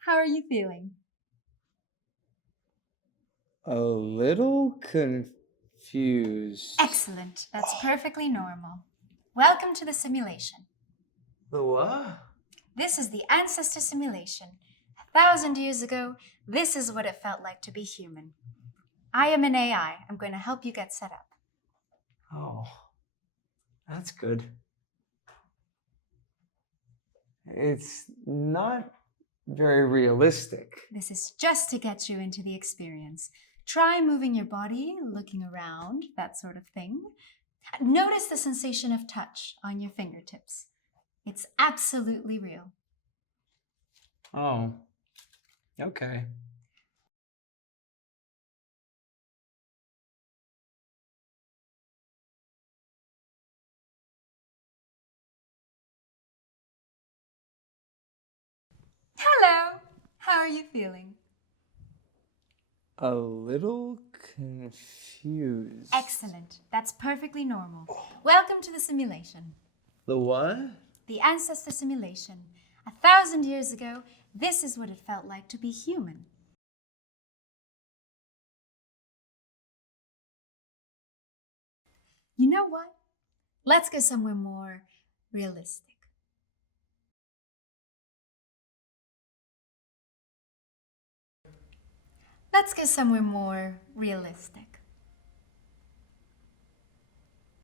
How are you feeling? A little confused. Excellent. That's perfectly normal. Welcome to the simulation. The what? This is the ancestor simulation. 1,000 years ago, this is what it felt like to be human. I am an AI. I'm going to help you get set up. Oh, that's good. It's not very realistic. This is just to get you into the experience. Try moving your body, looking around, that sort of thing. Notice the sensation of touch on your fingertips. It's absolutely real. Oh, okay. Hello. How are you feeling? A little confused. Excellent. That's perfectly normal. Welcome to the simulation. The what? The ancestor simulation. 1,000 years ago, this is what it felt like to be human. You know what? Let's go somewhere more realistic. Let's go somewhere more realistic.